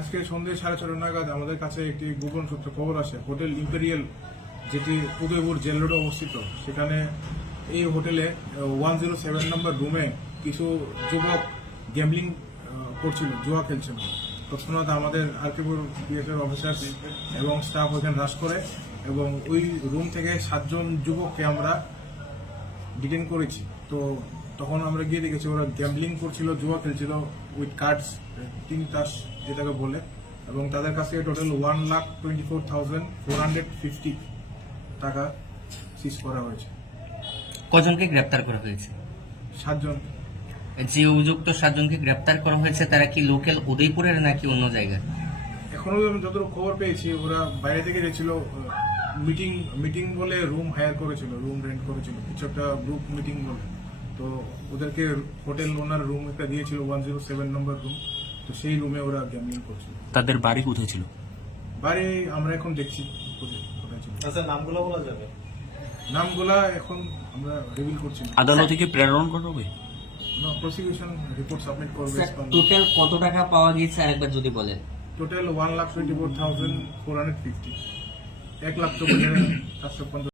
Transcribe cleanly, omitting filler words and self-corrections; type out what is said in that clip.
আজকে সন্ধ্যে 6:30 নাগাদ আমাদের কাছে একটি গোপন সূত্রে খবর আসে, হোটেল ইম্পেরিয়াল যেটি উদয়পুর জেল রোডে অবস্থিত, সেখানে এই হোটেলে 107 নম্বর রুমে কিছু যুবক গ্যাম্বলিং করছিল, জুয়া খেলছিল। তৎক্ষণাৎ আমাদের আরকিপুর বিএসএফ অফিসার এবং স্টাফ ওখানে হ্রাস করে এবং ওই রুম থেকে 7 জন যুবককে আমরা ডিটেন করেছি। তো তখন আমরা গিয়ে দেখেছি ওরা গ্যাম্বলিং করছিল, জুয়া খেলছিল উইথ কার্ডস, 3 তাস যেটাকে বলে, এবং তাদের কাছে টোটাল 1,24,450 টাকা সিজ করা হয়েছে। কজনকে গ্রেপ্তার করা হয়েছে? 7 জন। যে অভিযুক্ত 7 জনকে গ্রেপ্তার করা হয়েছে তারা কি লোকাল উদয়পুরের নাকি অন্য জায়গায়? এখনো আমি যতটুকু খবর পেয়েছি ওরা বাইরে থেকে গেছিল, মিটিং বলে রুম হায়ার করেছিল, রুম রেন্ট করেছিল, কিছু একটা গ্রুপ মিটিং বলে। তো ওদেরকে হোটেল ওনার রুম একটা দিয়েছিল, 107 নম্বর রুম। তো সেই রুমে ওরা গ্যাম্বলিং করছিল। তাদের বাড়ি কোথায় ছিল? বাড়ি আমরা এখন দেখছি কোথায় ছিল। আচ্ছা, নামগুলো বলা যাবে? নামগুলা এখন আমরা রিভিল করছি না। আদালতে কি প্রেরণ করা হবে? প্রসিকিউশন রিপোর্ট সাবমিট করবে। টোটাল কত টাকা পাওয়া গেছে আরেকবার যদি বলেন? টোটাল 1,24,450, 1,24,750